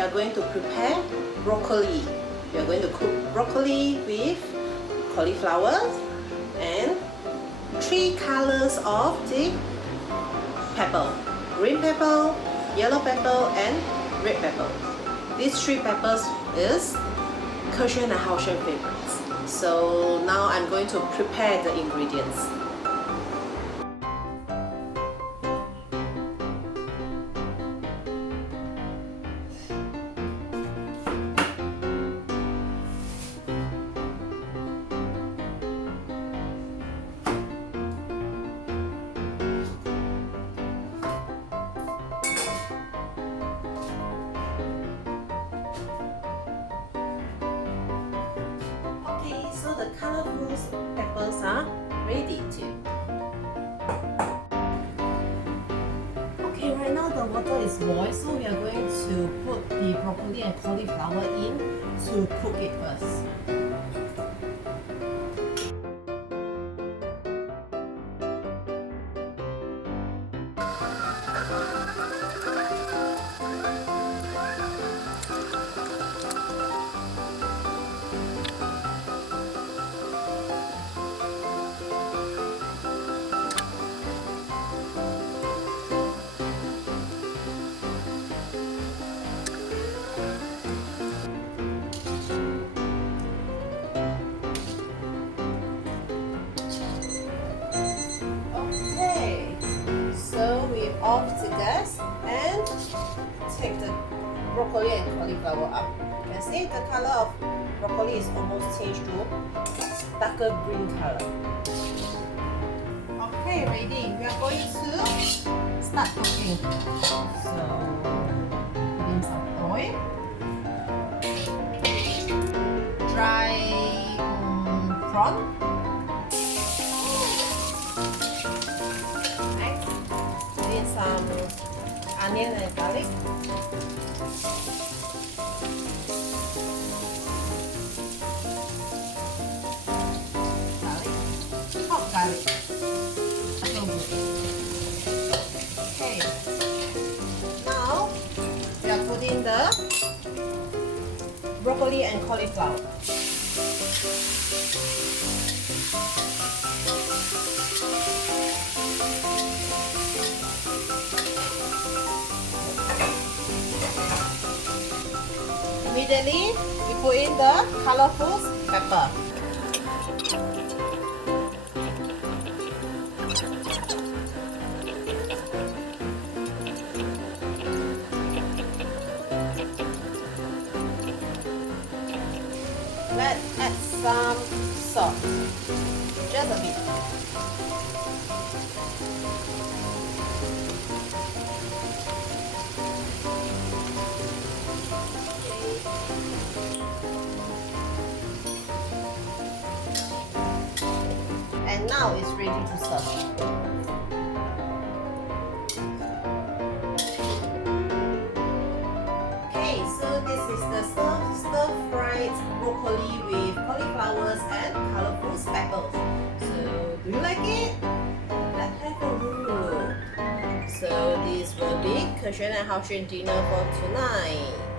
are going to prepare broccoli. We are going to cook broccoli with cauliflower and 3 colors of the pepper. Green pepper, yellow pepper and red pepper. These 3 peppers is KheXuan and HaoXuan favorites. So now I'm going to prepare the ingredients. So the colorful peppers are ready too. Okay, right now the water is boiled, so we are going to put the broccoli and cauliflower in to cook it first. Off the gas and take the broccoli and cauliflower up. You can see the color of broccoli is almost changed to darker green color. Okay, ready. We are going to start cooking. So, put in some oil, dry prawn. Some onion and garlic. Hot garlic. So good. Okay. Now we are putting the broccoli and cauliflower. Immediately, we put in the colorful pepper. Let's add some salt, just a bit. And now it's ready to serve. Okay, so this is the stir-fried broccoli with cauliflowers and colorful peppers. So, do you like it? Let's have a look. So, this will be KheXuan and HaoXuan dinner for tonight.